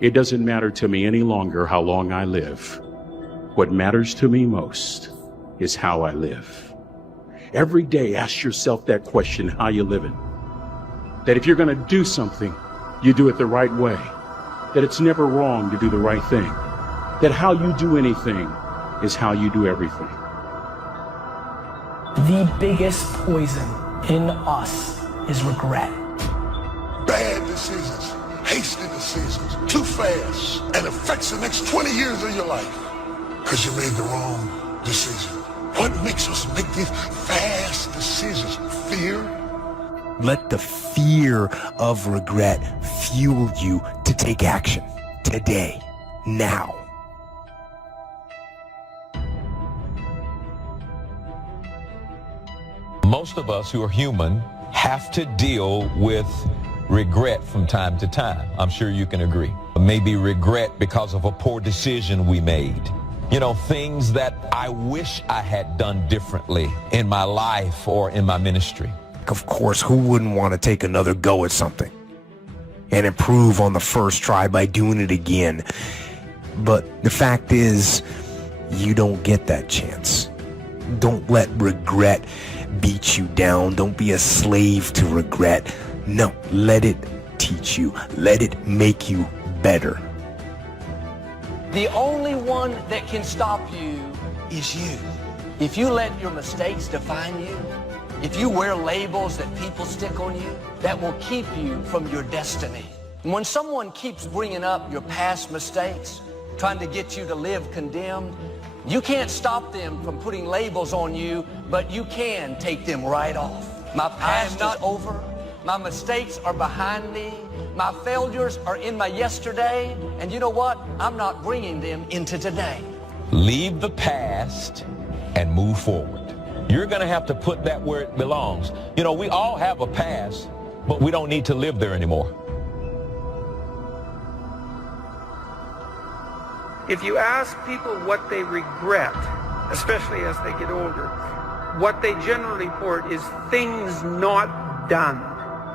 It doesn't matter to me any longer how long I live. What matters to me most is how I live. Every day, ask yourself that question, how you living? That if you're going to do something, you do it the right way. That it's never wrong to do the right thing. That how you do anything is how you do everything. The biggest poison in us is regret. Bad decisions, hasty decisions, too fast, and affects the next 20 years of your life because you made the wrong decision. What makes us make these fast decisions? Fear? Let the fear of regret fuel you to take action today, now. Most of us who are human have to deal with regret from time to time. I'm sure you can agree. Maybe regret because of a poor decision we made. You know, things that I wish I had done differently in my life or in my ministry. Of course, who wouldn't want to take another go at something and improve on the first try by doing it again? But the fact is, you don't get that chance. Don't let regret beat you down. Don't be a slave to regret. No, let it teach you. Let it make you better. The only one that can stop you is you. If you let your mistakes define you, if you wear labels that people stick on you, that will keep you from your destiny. And when someone keeps bringing up your past mistakes, trying to get you to live condemned, you can't stop them from putting labels on you, but you can take them right off. My past is not over. My mistakes are behind me. My failures are in my yesterday. And you know what? I'm not bringing them into today. Leave the past and move forward. You're going to have to put that where it belongs. You know, we all have a past, but we don't need to live there anymore. If you ask people what they regret, especially as they get older, what they generally report is things not done.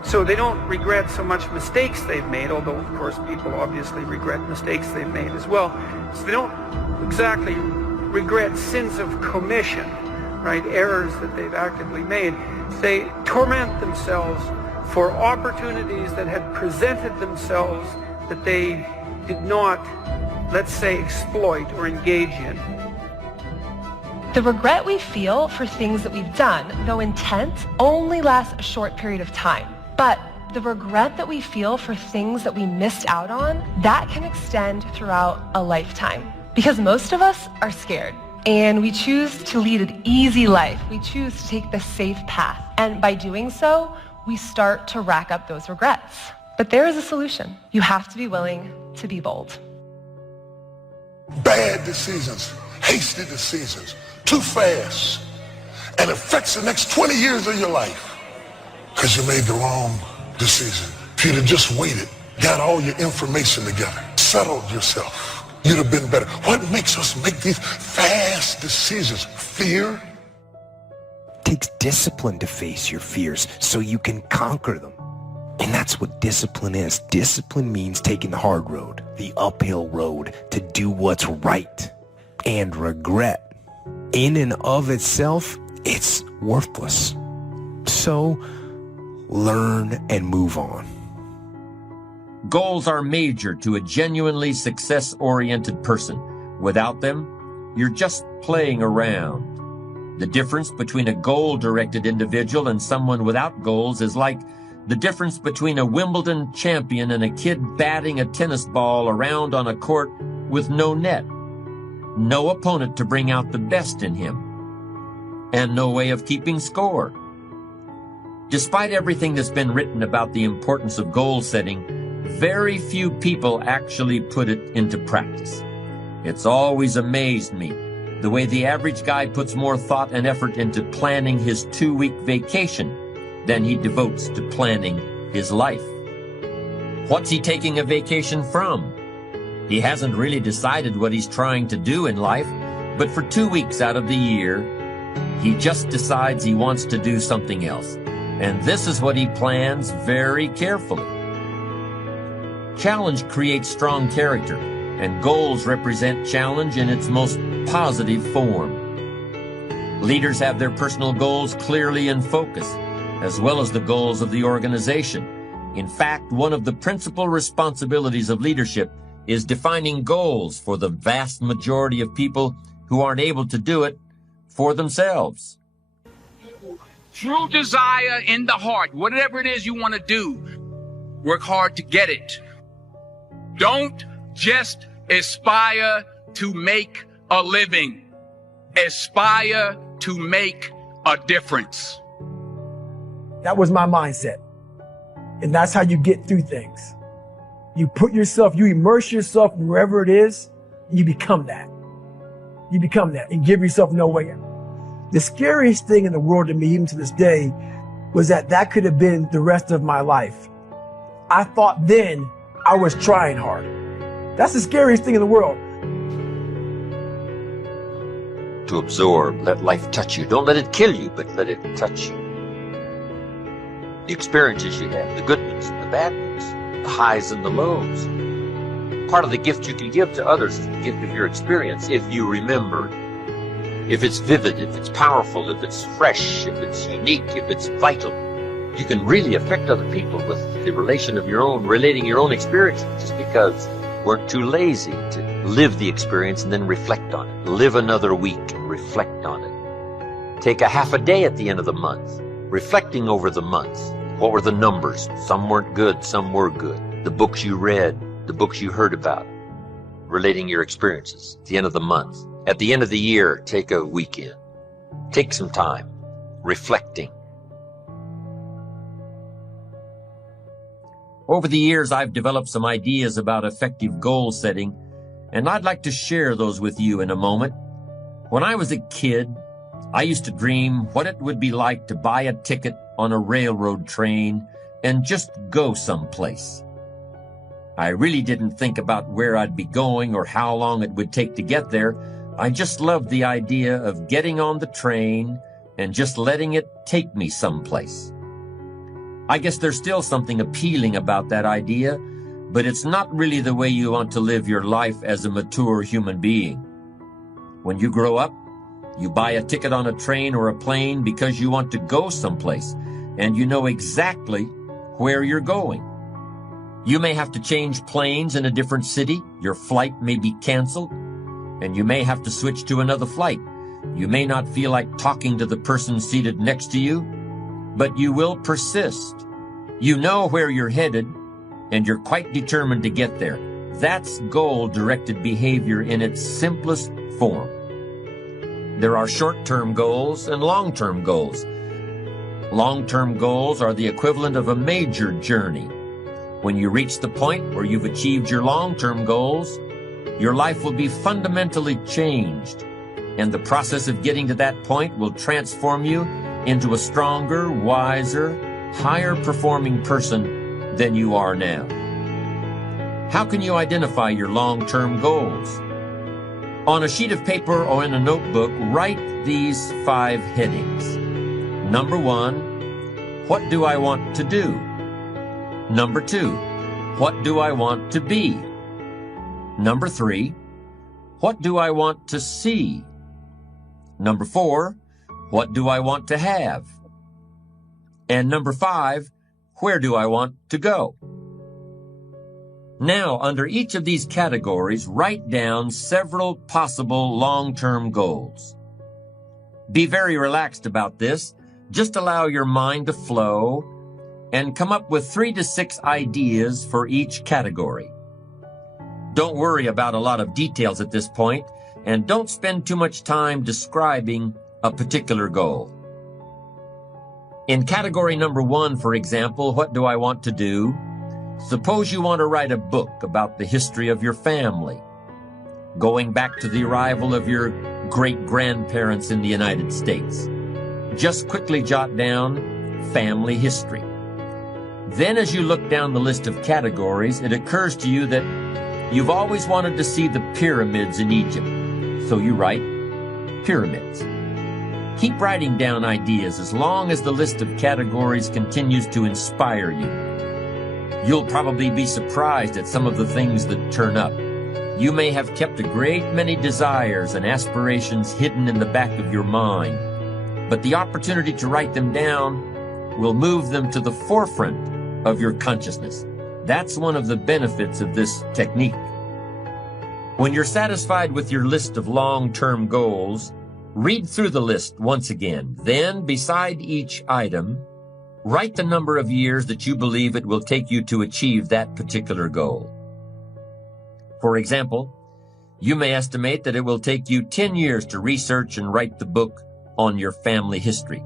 So they don't regret so much mistakes they've made, although of course people obviously regret mistakes they've made as well. So they don't exactly regret sins of commission, right, errors that they've actively made. They torment themselves for opportunities that had presented themselves that they did not, let's say, exploit or engage in. The regret we feel for things that we've done, though intense, only lasts a short period of time. But the regret that we feel for things that we missed out on, that can extend throughout a lifetime. Because most of us are scared, and we choose to lead an easy life. We choose to take the safe path. And by doing so, we start to rack up those regrets. But there is a solution. You have to be willing to be bold. Bad decisions, hasty decisions, too fast, and affects the next 20 years of your life because you made the wrong decision. If you'd have just waited, got all your information together, settled yourself, you'd have been better. What makes us make these fast decisions? Fear? It takes discipline to face your fears so you can conquer them. And that's what discipline is. Discipline means taking the hard road, the uphill road, to do what's right. And regret, in and of itself, it's worthless. So, learn and move on. Goals are major to a genuinely success-oriented person. Without them, you're just playing around. The difference between a goal-directed individual and someone without goals is like the difference between a Wimbledon champion and a kid batting a tennis ball around on a court with no net, no opponent to bring out the best in him, and no way of keeping score. Despite everything that's been written about the importance of goal setting, very few people actually put it into practice. It's always amazed me the way the average guy puts more thought and effort into planning his 2-week vacation than he devotes to planning his life. What's he taking a vacation from? He hasn't really decided what he's trying to do in life, but for 2 weeks out of the year, he just decides he wants to do something else. And this is what he plans very carefully. Challenge creates strong character, and goals represent challenge in its most positive form. Leaders have their personal goals clearly in focus, as well as the goals of the organization. In fact, one of the principal responsibilities of leadership is defining goals for the vast majority of people who aren't able to do it for themselves. True desire in the heart, whatever it is you want to do, work hard to get it. Don't just aspire to make a living. Aspire to make a difference. That was my mindset. And that's how you get through things. You put yourself, you immerse yourself wherever it is, and you become that. You become that and give yourself no way out. The scariest thing in the world to me, even to this day, was that could have been the rest of my life. I thought then I was trying hard. That's the scariest thing in the world. To absorb, let life touch you. Don't let it kill you, but let it touch you. The experiences you have, the good ones, the bad ones, the highs and the lows. Part of the gift you can give to others is the gift of your experience, if you remember. If it's vivid, if it's powerful, if it's fresh, if it's unique, if it's vital, you can really affect other people with the relating your own experiences, just because we're too lazy to live the experience and then reflect on it. Live another week and reflect on it. Take a half a day at the end of the month, reflecting over the month. What were the numbers? Some weren't good, some were good. The books you read, the books you heard about, relating your experiences at the end of the month. At the end of the year, take a weekend. Take some time, reflecting. Over the years, I've developed some ideas about effective goal setting, and I'd like to share those with you in a moment. When I was a kid, I used to dream what it would be like to buy a ticket on a railroad train and just go someplace. I really didn't think about where I'd be going or how long it would take to get there. I just loved the idea of getting on the train and just letting it take me someplace. I guess there's still something appealing about that idea, but it's not really the way you want to live your life as a mature human being. When you grow up, you buy a ticket on a train or a plane because you want to go someplace, and you know exactly where you're going. You may have to change planes in a different city, your flight may be canceled, and you may have to switch to another flight. You may not feel like talking to the person seated next to you, but you will persist. You know where you're headed, and you're quite determined to get there. That's goal-directed behavior in its simplest form. There are short-term goals and long-term goals. Long-term goals are the equivalent of a major journey. When you reach the point where you've achieved your long-term goals, your life will be fundamentally changed, and the process of getting to that point will transform you into a stronger, wiser, higher-performing person than you are now. How can you identify your long-term goals? On a sheet of paper or in a notebook, write these 5 headings. Number 1, what do I want to do? Number 2, what do I want to be? Number 3, what do I want to see? Number 4, what do I want to have? And number 5, where do I want to go? Now, under each of these categories, write down several possible long-term goals. Be very relaxed about this. Just allow your mind to flow and come up with 3 to 6 ideas for each category. Don't worry about a lot of details at this point, and don't spend too much time describing a particular goal. In category number 1, for example, what do I want to do? Suppose you want to write a book about the history of your family, going back to the arrival of your great-grandparents in the United States. Just quickly jot down family history. Then as you look down the list of categories, it occurs to you that you've always wanted to see the pyramids in Egypt. So you write pyramids. Keep writing down ideas as long as the list of categories continues to inspire you. You'll probably be surprised at some of the things that turn up. You may have kept a great many desires and aspirations hidden in the back of your mind, but the opportunity to write them down will move them to the forefront of your consciousness. That's one of the benefits of this technique. When you're satisfied with your list of long-term goals, read through the list once again. Then, beside each item, write the number of years that you believe it will take you to achieve that particular goal. For example, you may estimate that it will take you 10 years to research and write the book on your family history.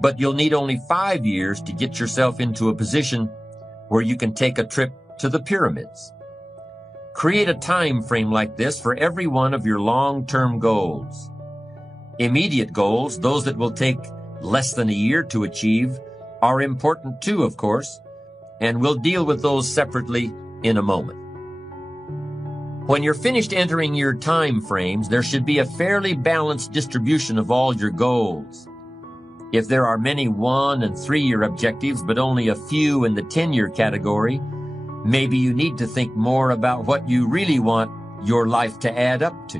But you'll need only 5 years to get yourself into a position where you can take a trip to the pyramids. Create a time frame like this for every one of your long-term goals. Immediate goals, those that will take less than a year to achieve, are important too, of course, and we'll deal with those separately in a moment. When you're finished entering your time frames, there should be a fairly balanced distribution of all your goals. If there are many 1- and 3-year objectives, but only a few in the 10-year category, maybe you need to think more about what you really want your life to add up to.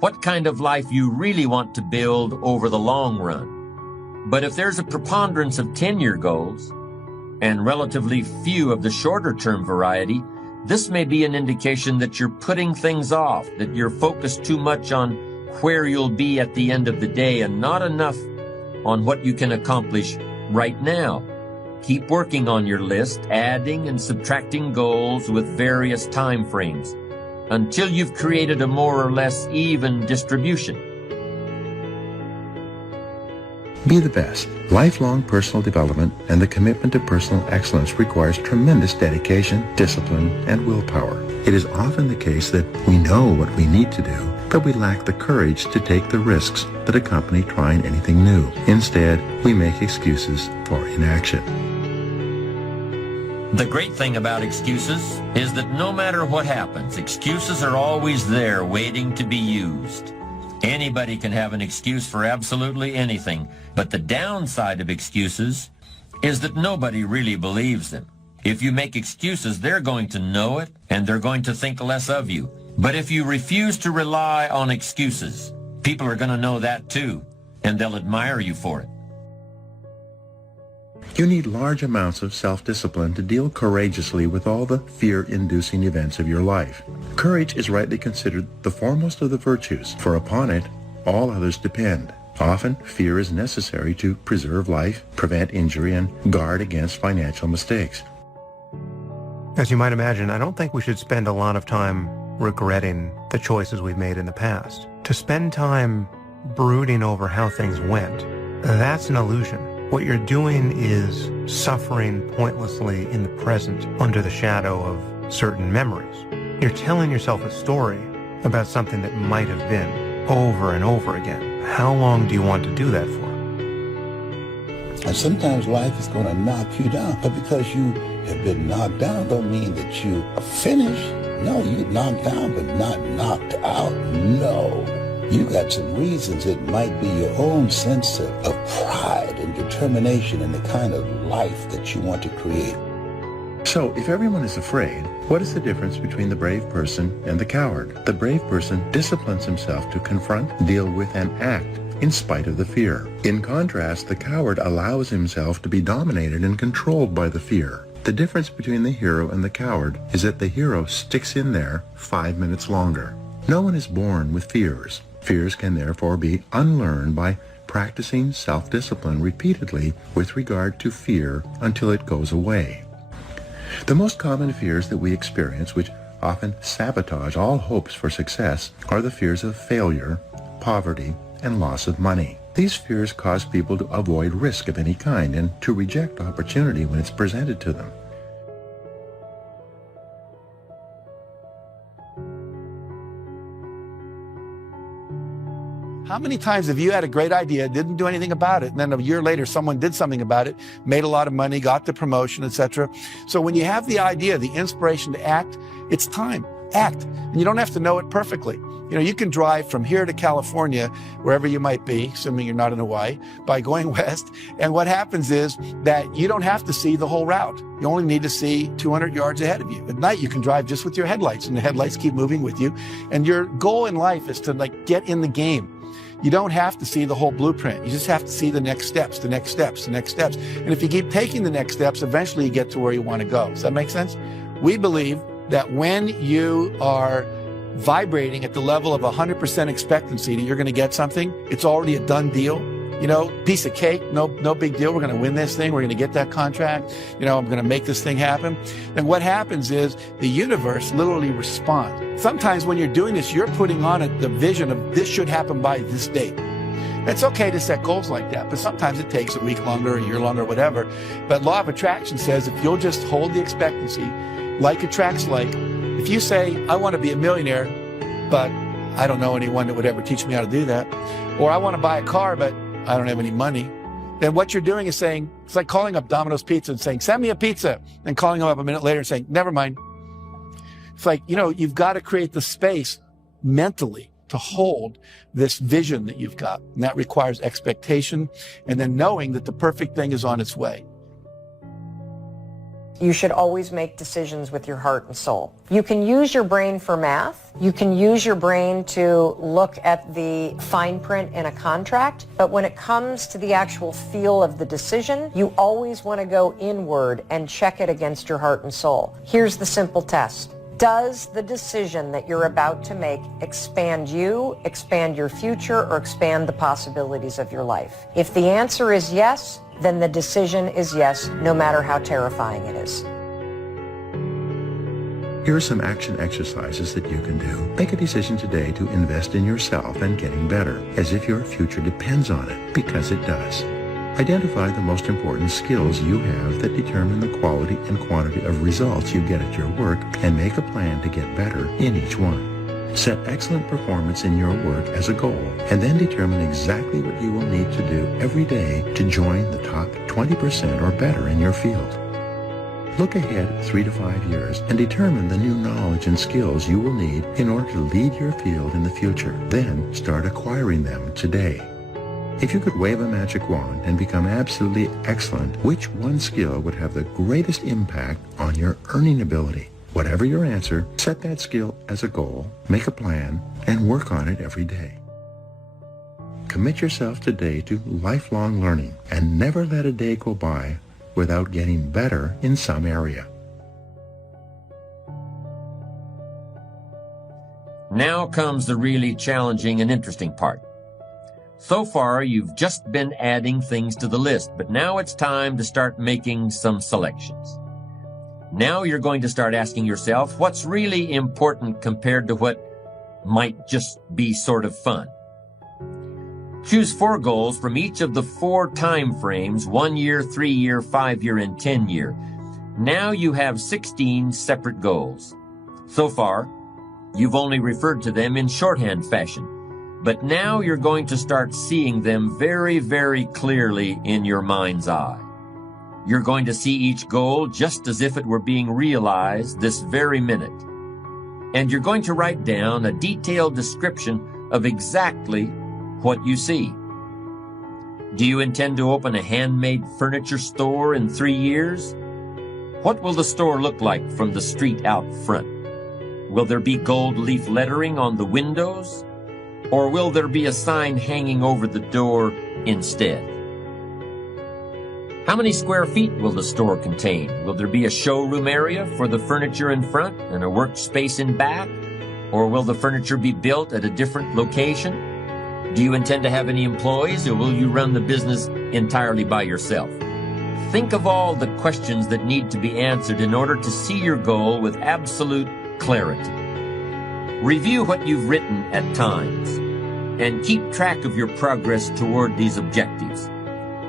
What kind of life you really want to build over the long run. But if there's a preponderance of 10-year goals and relatively few of the shorter-term variety, this may be an indication that you're putting things off, that you're focused too much on where you'll be at the end of the day and not enough on what you can accomplish right now. Keep working on your list, adding and subtracting goals with various time frames until you've created a more or less even distribution. Be the best. Lifelong personal development and the commitment to personal excellence requires tremendous dedication, discipline, and willpower. It is often the case that we know what we need to do, but we lack the courage to take the risks that accompany trying anything new. Instead, we make excuses for inaction. The great thing about excuses is that no matter what happens, excuses are always there waiting to be used. Anybody can have an excuse for absolutely anything, but the downside of excuses is that nobody really believes them. If you make excuses, they're going to know it, and they're going to think less of you. But if you refuse to rely on excuses, people are going to know that too, and they'll admire you for it. You need large amounts of self-discipline to deal courageously with all the fear-inducing events of your life. Courage is rightly considered the foremost of the virtues, for upon it all others depend. Often, fear is necessary to preserve life, prevent injury, and guard against financial mistakes. As you might imagine, I don't think we should spend a lot of time regretting the choices we've made in the past. To spend time brooding over how things went, that's an illusion. What you're doing is suffering pointlessly in the present under the shadow of certain memories. You're telling yourself a story about something that might have been over and over again. How long do you want to do that for? And sometimes life is going to knock you down, but because you have been knocked down don't mean that you are finished. No, you're knocked down, but not knocked out. No. You got some reasons. It might be your own sense of pride and determination in the kind of life that you want to create. So, if everyone is afraid, what is the difference between the brave person and the coward? The brave person disciplines himself to confront, deal with, and act in spite of the fear. In contrast, the coward allows himself to be dominated and controlled by the fear. The difference between the hero and the coward is that the hero sticks in there 5 minutes longer. No one is born with fears. Fears can therefore be unlearned by practicing self-discipline repeatedly with regard to fear until it goes away. The most common fears that we experience, which often sabotage all hopes for success, are the fears of failure, poverty, and loss of money. These fears cause people to avoid risk of any kind and to reject opportunity when it's presented to them. How many times have you had a great idea, didn't do anything about it, and then a year later someone did something about it, made a lot of money, got the promotion, etc.? So when you have the idea, the inspiration to act, it's time. Act. And you don't have to know it perfectly. You know, you can drive from here to California, wherever you might be, assuming you're not in Hawaii, by going west. And what happens is that you don't have to see the whole route. You only need to see 200 yards ahead of you. At night, you can drive just with your headlights, and the headlights keep moving with you. And your goal in life is to get in the game. You don't have to see the whole blueprint. You just have to see the next steps, the next steps, the next steps. And if you keep taking the next steps, eventually you get to where you want to go. Does that make sense? We believe that when you are vibrating at the level of 100% expectancy that you're going to get something, it's already a done deal. You know, piece of cake, no big deal. We're going to win this thing. We're going to get that contract. You know, I'm going to make this thing happen. And what happens is the universe literally responds. Sometimes when you're doing this, you're putting on the vision of this should happen by this date. It's okay to set goals like that, but sometimes it takes a week longer, a year longer, whatever. But law of attraction says if you'll just hold the expectancy, like attracts like. If you say, I want to be a millionaire, but I don't know anyone that would ever teach me how to do that, or I want to buy a car, but I don't have any money, then what you're doing is saying, it's like calling up Domino's Pizza and saying, send me a pizza, and calling them up a minute later and saying, never mind. It's like, you know, you've got to create the space mentally to hold this vision that you've got. And that requires expectation and then knowing that the perfect thing is on its way. You should always make decisions with your heart and soul. You can use your brain for math. You can use your brain to look at the fine print in a contract. But when it comes to the actual feel of the decision, you always want to go inward and check it against your heart and soul. Here's the simple test. Does the decision that you're about to make expand you, expand your future, or expand the possibilities of your life? If the answer is yes, then the decision is yes, no matter how terrifying it is. Here are some action exercises that you can do. Make a decision today to invest in yourself and getting better, as if your future depends on it, because it does. Identify the most important skills you have that determine the quality and quantity of results you get at your work, and make a plan to get better in each one. Set excellent performance in your work as a goal, and then determine exactly what you will need to do every day to join the top 20% or better in your field. Look ahead 3 to 5 years and determine the new knowledge and skills you will need in order to lead your field in the future. Then start acquiring them today. If you could wave a magic wand and become absolutely excellent, which one skill would have the greatest impact on your earning ability? Whatever your answer, set that skill as a goal, make a plan, and work on it every day. Commit yourself today to lifelong learning and never let a day go by without getting better in some area. Now comes the really challenging and interesting part. So far, you've just been adding things to the list, but now it's time to start making some selections. Now you're going to start asking yourself what's really important compared to what might just be sort of fun. Choose 4 goals from each of the 4 time frames, 1 year, 3 year, 5 year, and 10 year. Now you have 16 separate goals. So far, you've only referred to them in shorthand fashion, but now you're going to start seeing them very, very clearly in your mind's eye. You're going to see each goal just as if it were being realized this very minute. And you're going to write down a detailed description of exactly what you see. Do you intend to open a handmade furniture store in 3 years? What will the store look like from the street out front? Will there be gold leaf lettering on the windows? Or will there be a sign hanging over the door instead? How many square feet will the store contain? Will there be a showroom area for the furniture in front and a workspace in back? Or will the furniture be built at a different location? Do you intend to have any employees, or will you run the business entirely by yourself? Think of all the questions that need to be answered in order to see your goal with absolute clarity. Review what you've written at times, and keep track of your progress toward these objectives.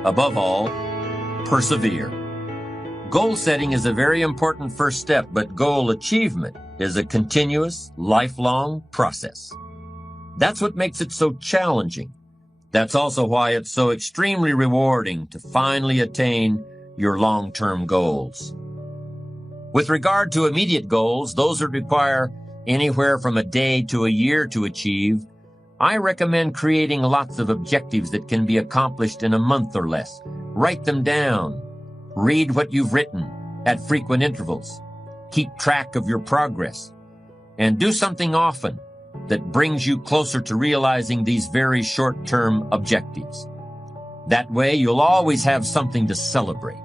Above all, persevere. Goal setting is a very important first step, but goal achievement is a continuous, lifelong process. That's what makes it so challenging. That's also why it's so extremely rewarding to finally attain your long-term goals. With regard to immediate goals, those that require anywhere from a day to a year to achieve, I recommend creating lots of objectives that can be accomplished in a month or less. Write them down. Read what you've written at frequent intervals. Keep track of your progress. And do something often that brings you closer to realizing these very short-term objectives. That way, you'll always have something to celebrate.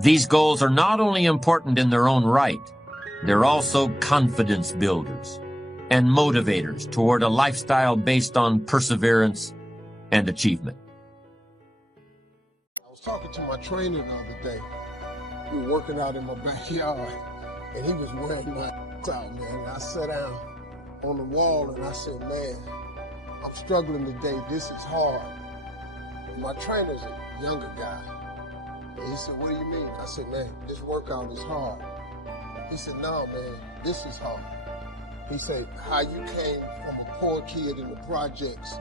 These goals are not only important in their own right, they're also confidence builders and motivators toward a lifestyle based on perseverance and achievement. I was talking to my trainer the other day. We were working out in my backyard, and he was wearing my out, man. And I sat down on the wall and I said, man, I'm struggling today. This is hard. And my trainer's a younger guy. And he said, what do you mean? I said, man, this workout is hard. He said, no, man, this is hard. He said, how you came from a poor kid in the projects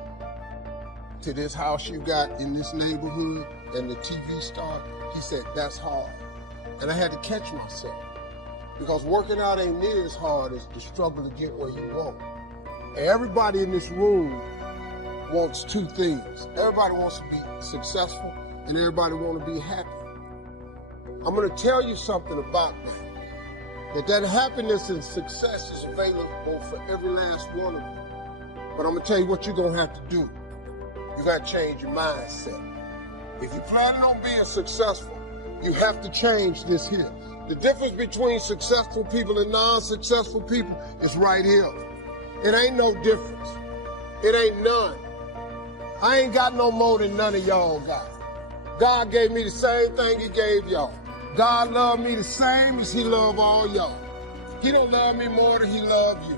to this house you got in this neighborhood and the TV star, he said, that's hard. And I had to catch myself, because working out ain't near as hard as the struggle to get where you want. And everybody in this room wants two things. Everybody wants to be successful, and everybody wants to be happy. I'm gonna tell you something about that happiness and success is available for every last one of you. But I'm gonna tell you what you're gonna have to do. You gotta change your mindset. If you're planning on being successful, you have to change this here. The difference between successful people and non-successful people is right here. It ain't no difference. It ain't none. I ain't got no more than none of y'all got. God gave me the same thing he gave y'all. God loved me the same as he loved all y'all. He don't love me more than he loved you.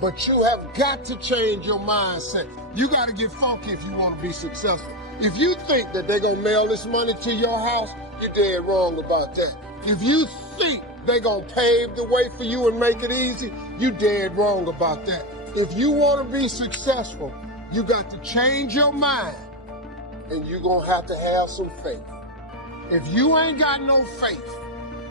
But you have got to change your mindset. You got to get funky if you want to be successful. If you think that they're going to mail this money to your house, you're dead wrong about that. If you think they're going to pave the way for you and make it easy, you're dead wrong about that. If you want to be successful, you got to change your mind, and you're going to have some faith. If you ain't got no faith,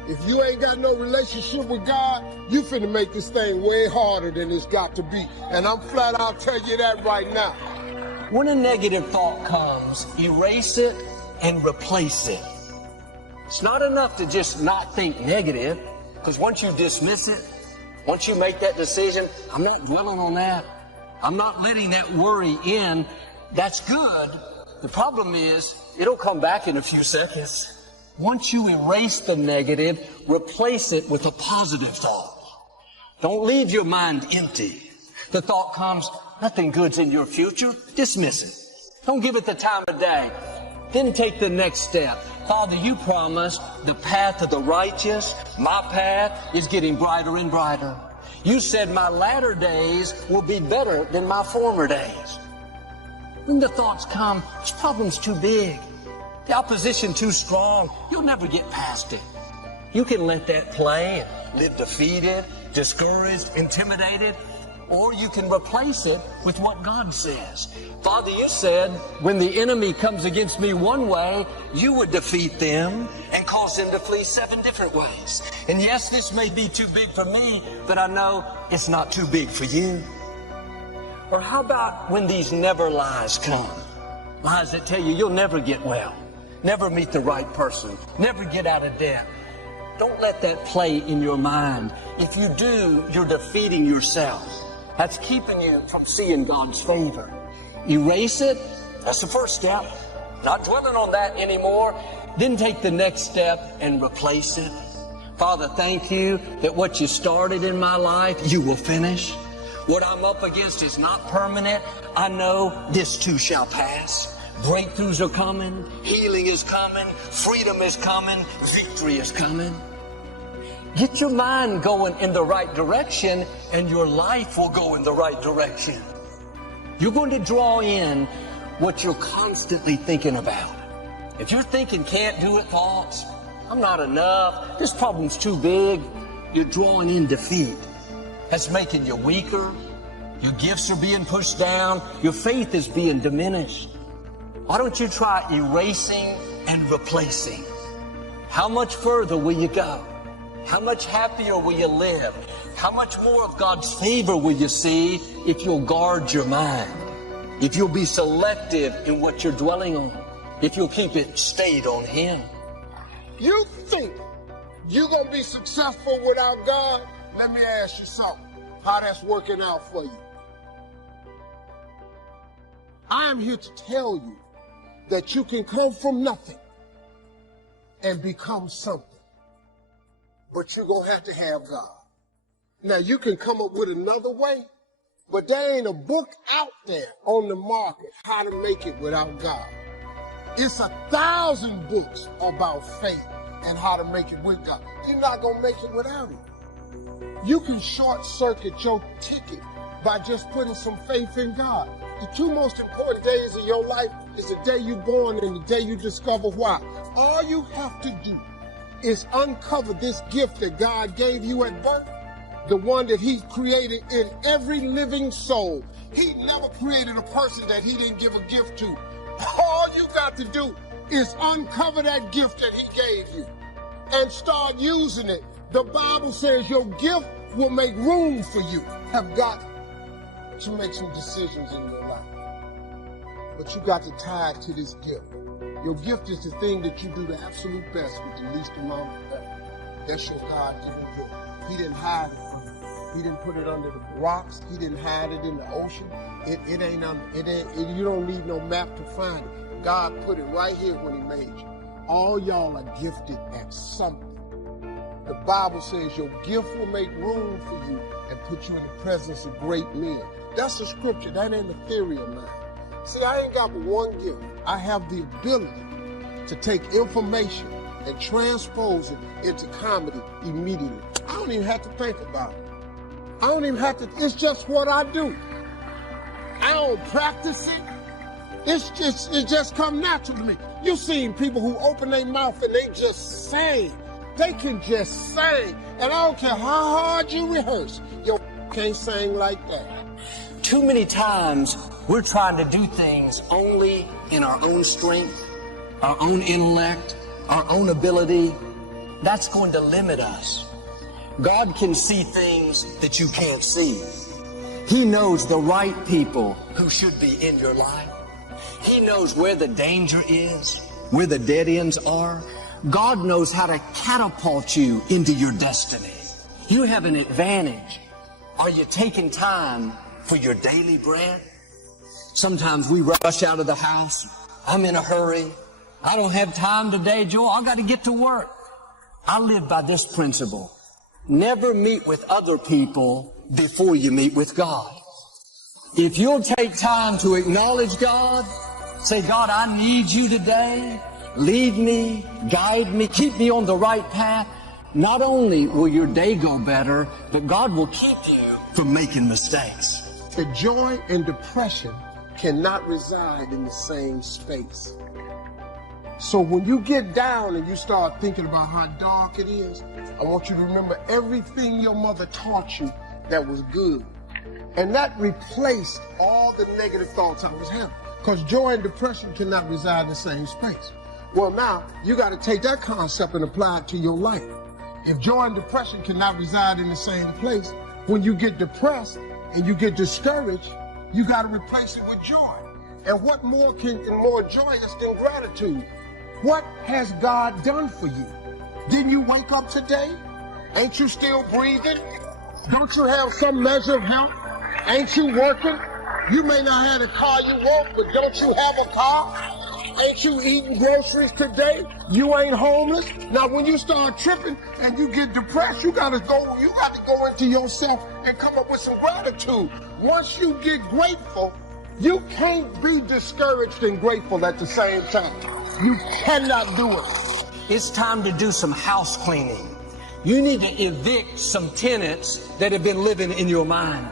if you ain't got no relationship with God, you finna make this thing way harder than it's got to be. And I'm flat out tell you that right now. When a negative thought comes, erase it and replace it. It's not enough to just not think negative, because once you dismiss it, once you make that decision, I'm not dwelling on that. I'm not letting that worry in. That's good. The problem is, it'll come back in a few seconds. Once you erase the negative, replace it with a positive thought. Don't leave your mind empty. The thought comes, nothing good's in your future. Dismiss it. Don't give it the time of day. Then take the next step. Father, you promised the path of the righteous. My path is getting brighter and brighter. You said my latter days will be better than my former days. When the thoughts come, this problem's too big. The opposition too strong. You'll never get past it. You can let that play and live defeated, discouraged, intimidated, or you can replace it with what God says. Father, you said when the enemy comes against me one way, you would defeat them and cause them to flee 7 different ways. And yes, this may be too big for me, but I know it's not too big for you. Or how about when these never lies come? Lies that tell you you'll never get well, never meet the right person, never get out of debt. Don't let that play in your mind. If you do, you're defeating yourself. That's keeping you from seeing God's favor. Erase it. That's the first step. Not dwelling on that anymore. Then take the next step and replace it. Father, thank you that what you started in my life, you will finish. What I'm up against is not permanent. I know this too shall pass. Breakthroughs are coming. Healing is coming. Freedom is coming. Victory is coming. Get your mind going in the right direction, and your life will go in the right direction. You're going to draw in what you're constantly thinking about. If you're thinking can't do it thoughts, I'm not enough, this problem's too big, you're drawing in defeat. That's making you weaker. Your gifts are being pushed down. Your faith is being diminished. Why don't you try erasing and replacing? How much further will you go? How much happier will you live? How much more of God's favor will you see if you'll guard your mind? If you'll be selective in what you're dwelling on? If you'll keep it stayed on Him? You think you're going to be successful without God? Let me ask you something. How that's working out for you? I am here to tell you that you can come from nothing and become something. But you're going to have God. Now, you can come up with another way, but there ain't a book out there on the market how to make it without God. It's 1,000 books about faith and how to make it with God. You're not going to make it without it. You can short circuit your ticket by just putting some faith in God. The two most important days of your life is the day you're born and the day you discover why. All you have to do is uncover this gift that God gave you at birth, the one that He created in every living soul. He never created a person that He didn't give a gift to. All you got to do is uncover that gift that He gave you and start using it. The Bible says your gift will make room for you. Have got to make some decisions in your life. But you got to tie it to this gift. Your gift is the thing that you do the absolute best with the least amount of effort. That's your God-given gift. He didn't hide it from you. He didn't put it under the rocks. He didn't hide it in the ocean. You don't need no map to find it. God put it right here when He made you. All y'all are gifted at something. The Bible says your gift will make room for you and put you in the presence of great men. That's a scripture. That ain't a theory of mine. See, I ain't got but one gift. I have the ability to take information and transpose it into comedy immediately. I don't even have to think about it. I don't even have to, it's just what I do. I don't practice it. It just come natural to me. You've seen people who open their mouth and they just sing. They can just sing. And I don't care how hard you rehearse, you can't sing like that. Too many times we're trying to do things only in our own strength, our own intellect, our own ability. That's going to limit us. God can see things that you can't see. He knows the right people who should be in your life. He knows where the danger is, where the dead ends are. God knows how to catapult you into your destiny. You have an advantage. Are you taking time for your daily bread? Sometimes we rush out of the house. I'm in a hurry. I don't have time today, Joe. I got to get to work. I live by this principle. Never meet with other people before you meet with God. If you'll take time to acknowledge God, say, God, I need you today. Lead me, guide me, keep me on the right path. Not only will your day go better, but God will keep you from making mistakes. The joy and depression cannot reside in the same space. So when you get down and you start thinking about how dark it is, I want you to remember everything your mother taught you that was good. And that replaced all the negative thoughts I was having. Because joy and depression cannot reside in the same space. Well, now, you got to take that concept and apply it to your life. If joy and depression cannot reside in the same place, when you get depressed and you get discouraged, you got to replace it with joy. And what more joyous than gratitude? What has God done for you? Didn't you wake up today? Ain't you still breathing? Don't you have some measure of health? Ain't you working? You may not have the car you want, but don't you have a car? Ain't you eating groceries today? You ain't homeless. Now, when you start tripping and you get depressed, you got to go into yourself and come up with some gratitude. Once you get grateful, you can't be discouraged and grateful at the same time. You cannot do it. It's time to do some house cleaning. You need to evict some tenants that have been living in your mind.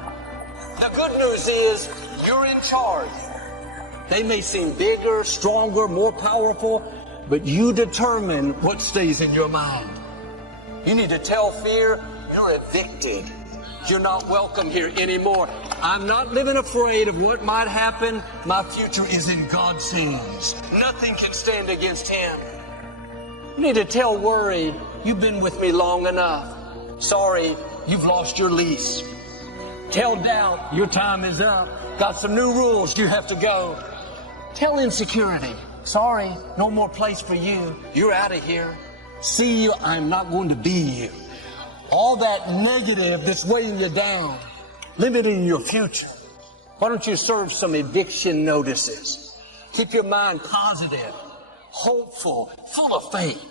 The good news is you're in charge. They may seem bigger, stronger, more powerful, but you determine what stays in your mind. You need to tell fear you're evicted. You're not welcome here anymore. I'm not living afraid of what might happen. My future is in God's hands. Nothing can stand against Him. You need to tell worry, you've been with me long enough. Sorry, you've lost your lease. Tell doubt, your time is up. Got some new rules, you have to go. Tell insecurity, sorry, no more place for you. You're out of here. See you, I'm not going to be you. All that negative that's weighing you down, limiting your future. Why don't you serve some eviction notices? Keep your mind positive, hopeful, full of faith,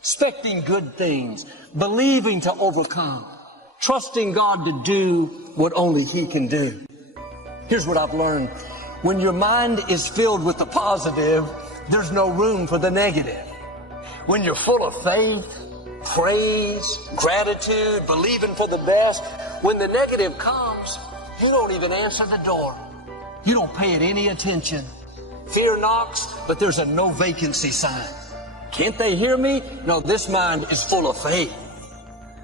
expecting good things, believing to overcome, trusting God to do what only He can do. Here's what I've learned. When your mind is filled with the positive, there's no room for the negative. When you're full of faith, praise, gratitude, believing for the best, when the negative comes, you don't even answer the door. You don't pay it any attention. Fear knocks, but there's a no vacancy sign. Can't they hear me? No, this mind is full of faith.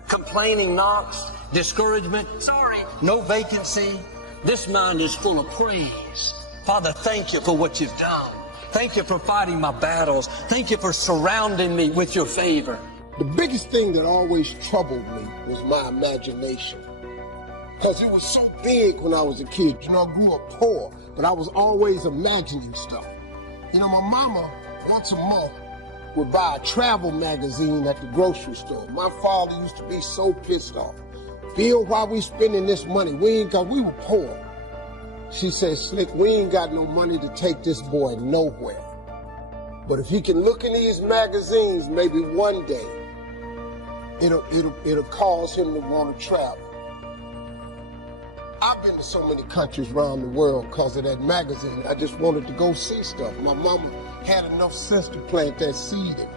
Complaining knocks, discouragement, sorry, no vacancy. This mind is full of praise. Father, thank you for what you've done. Thank you for fighting my battles. Thank you for surrounding me with your favor. The biggest thing that always troubled me was my imagination. Because it was so big when I was a kid. You know, I grew up poor, but I was always imagining stuff. You know, my mama, once a month, would buy a travel magazine at the grocery store. My father used to be so pissed off. Bill, why we spending this money? We were poor. She said, Slick, we ain't got no money to take this boy nowhere. But if he can look in these magazines, maybe one day, it'll cause him to want to travel. I've been to so many countries around the world because of that magazine. I just wanted to go see stuff. My mama had enough sense to plant that seed in me.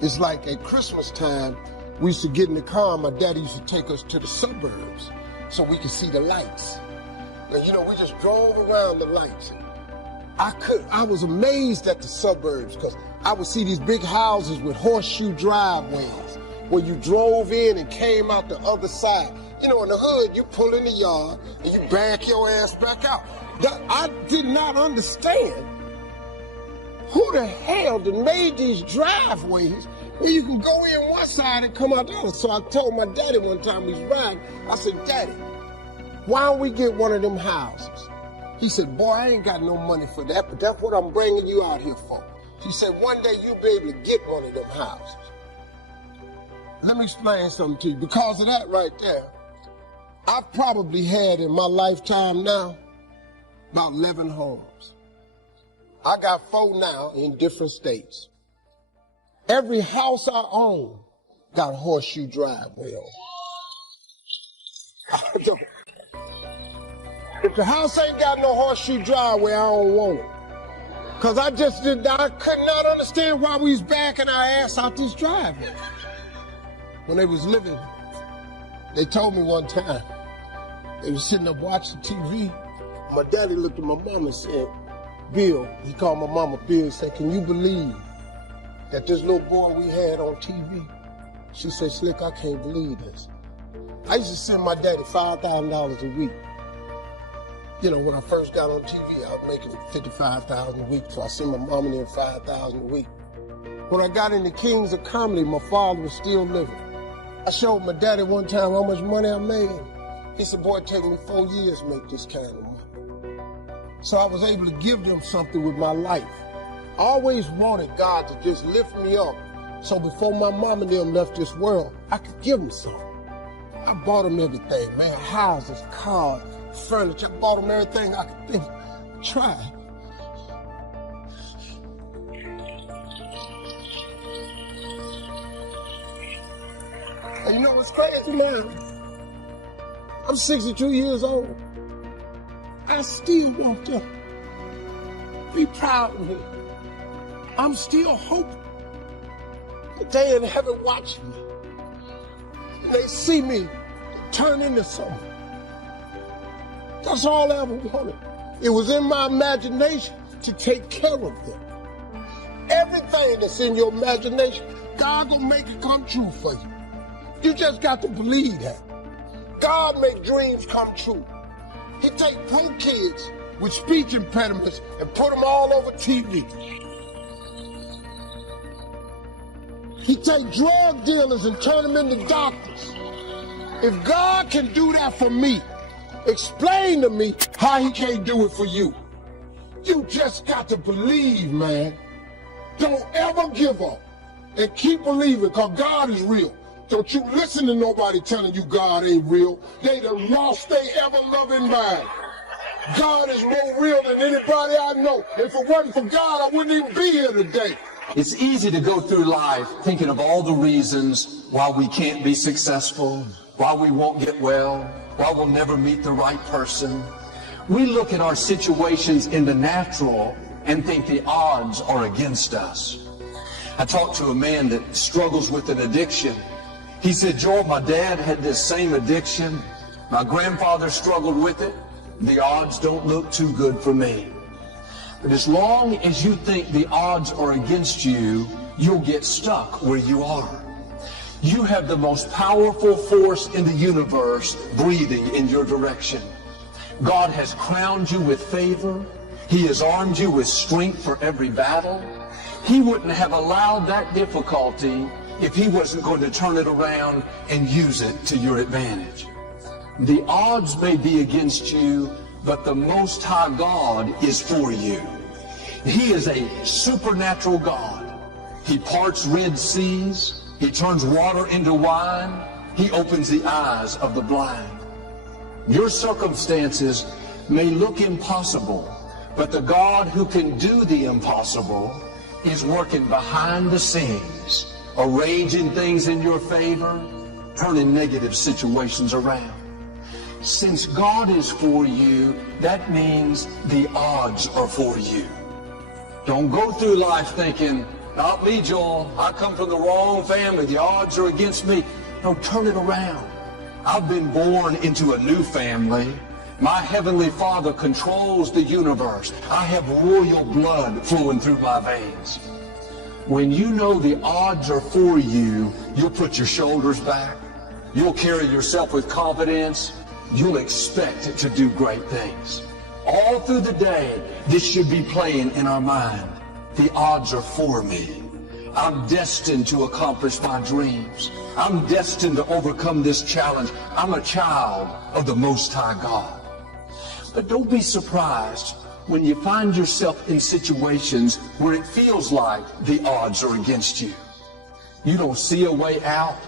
It's like at Christmas time, we used to get in the car. My daddy used to take us to the suburbs so we could see the lights. And you know, we just drove around the lights. I was amazed at the suburbs because I would see these big houses with horseshoe driveways where you drove in and came out the other side. You know, in the hood, you pull in the yard and you back your ass back out. I did not understand who the hell that made these driveways where you can go in one side and come out the other. So I told my daddy one time we was riding, I said, Daddy, why don't we get one of them houses? He said, boy, I ain't got no money for that, but that's what I'm bringing you out here for. He said, one day you'll be able to get one of them houses. Let me explain something to you. Because of that right there, I've probably had in my lifetime now about 11 homes. I got 4 now in different states. Every house I own got a horseshoe driveway on. If the house ain't got no horseshoe driveway, I don't want it. Because I could not understand why we was backing our ass out this driveway. When they was living, they told me one time, they was sitting up watching TV. My daddy looked at my mama and said, Bill, he called my mama Bill, and said, can you believe that this little boy we had on TV? She said, Slick, I can't believe this. I used to send my daddy $5,000 a week. You know, when I first got on TV, I was making $55,000 a week, so I sent my mom in $5,000 a week. When I got into Kings of Comedy, my father was still living. I showed my daddy one time how much money I made. He said, boy, it took me 4 years to make this kind of money. So I was able to give them something with my life. I always wanted God to just lift me up, so before my mom and them left this world, I could give them something. I bought them everything, man, houses, cars, furniture. I bought them everything I could think of. Try. And you know what's crazy now? I'm 62 years old. I still want them to be proud of me. I'm still hoping that they in heaven watching me. And they see me turn into something. That's all I ever wanted. It was in my imagination to take care of them. Everything that's in your imagination, God gonna make it come true for you. You just got to believe that. God make dreams come true. He take poor kids with speech impediments and put them all over TV. He take drug dealers and turn them into doctors. If God can do that for me, explain to me how he can't do it for you. You just got to believe, man. Don't ever give up and keep believing, because God is real. Don't you listen to nobody telling you God ain't real. They done lost their ever-loving mind. God is more real than anybody I know. If it wasn't for God, I wouldn't even be here today. It's easy to go through life thinking of all the reasons why we can't be successful, why we won't get well, why we'll never meet the right person. We look at our situations in the natural and think the odds are against us. I talked to a man that struggles with an addiction. He said, Joel, my dad had this same addiction. My grandfather struggled with it. The odds don't look too good for me. But as long as you think the odds are against you, you'll get stuck where you are. You have the most powerful force in the universe breathing in your direction. God has crowned you with favor. He has armed you with strength for every battle. He wouldn't have allowed that difficulty if he wasn't going to turn it around and use it to your advantage. The odds may be against you, but the Most High God is for you. He is a supernatural God. He parts Red Seas. He turns water into wine. He opens the eyes of the blind. Your circumstances may look impossible, but the God who can do the impossible is working behind the scenes, arranging things in your favor, turning negative situations around. Since God is for you, that means the odds are for you. Don't go through life thinking, not me, Joel. I come from the wrong family. The odds are against me. No, turn it around. I've been born into a new family. My Heavenly Father controls the universe. I have royal blood flowing through my veins. When you know the odds are for you, you'll put your shoulders back. You'll carry yourself with confidence. You'll expect to do great things. All through the day, this should be playing in our mind. The odds are for me. I'm destined to accomplish my dreams. I'm destined to overcome this challenge. I'm a child of the Most High God. But don't be surprised when you find yourself in situations where it feels like the odds are against you. You don't see a way out.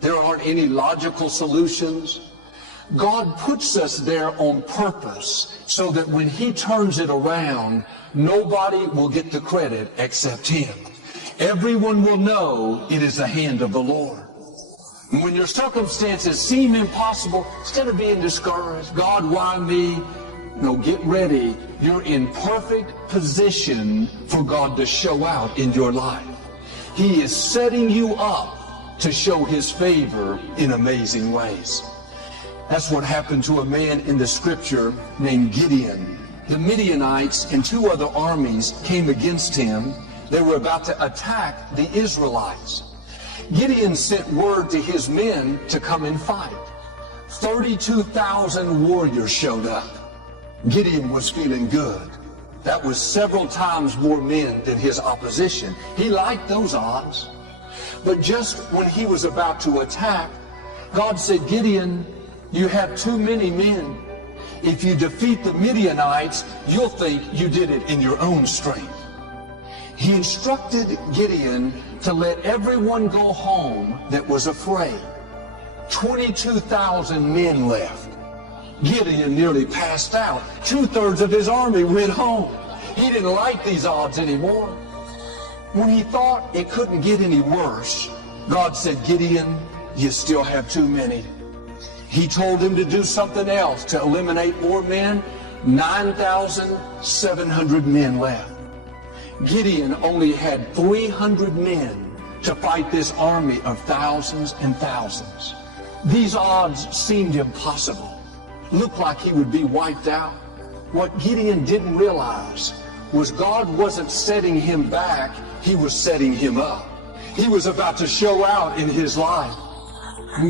There aren't any logical solutions. God puts us there on purpose so that when He turns it around, nobody will get the credit except Him. Everyone will know it is the hand of the Lord. When your circumstances seem impossible, instead of being discouraged, God, why me? No, get ready. You're in perfect position for God to show out in your life. He is setting you up to show His favor in amazing ways. That's what happened to a man in the scripture named Gideon. The Midianites and two other armies came against him. They were about to attack the Israelites. Gideon sent word to his men to come and fight. 32,000 warriors showed up. Gideon was feeling good. That was several times more men than his opposition. He liked those odds. But just when he was about to attack, God said, Gideon, you have too many men. If you defeat the Midianites, you'll think you did it in your own strength. He instructed Gideon to let everyone go home that was afraid. 22,000 men left. Gideon nearly passed out. 2/3 of his army went home. He didn't like these odds anymore. When he thought it couldn't get any worse, God said, Gideon, you still have too many. He told him to do something else to eliminate more men. 9,700 men left. Gideon only had 300 men to fight this army of thousands and thousands. These odds seemed impossible. Looked like he would be wiped out. What Gideon didn't realize was God wasn't setting him back, He was setting him up. He was about to show out in his life.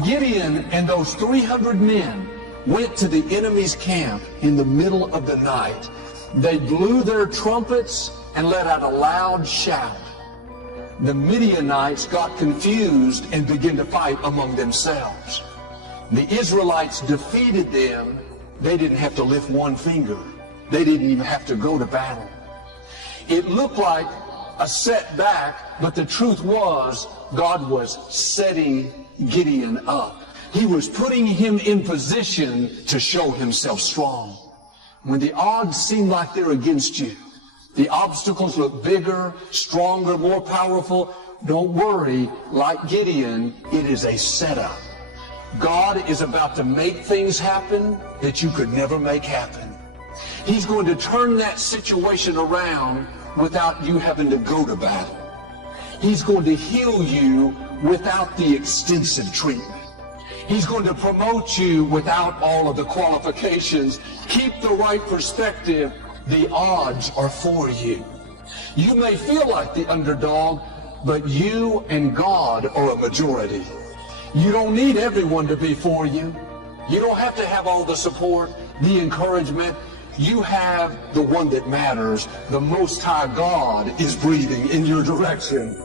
Gideon and those 300 men went to the enemy's camp in the middle of the night. They blew their trumpets and let out a loud shout. The Midianites got confused and began to fight among themselves. the Israelites defeated them, they didn't have to lift one finger. They didn't even have to go to battle. It looked like a setback, but the truth was God was setting Gideon up. He was putting him in position to show himself strong. When the odds seem like they're against you, the obstacles look bigger, stronger, more powerful, don't worry. Like Gideon, it is a setup. God is about to make things happen that you could never make happen. He's going to turn that situation around without you having to go to battle. He's going to heal you without the extensive treatment. He's going to promote you without all of the qualifications. Keep the right perspective. The odds are for you. You may feel like the underdog, but you and God are a majority. You don't need everyone to be for you. You don't have to have all the support, the encouragement. You have the one that matters. The Most High God is breathing in your direction.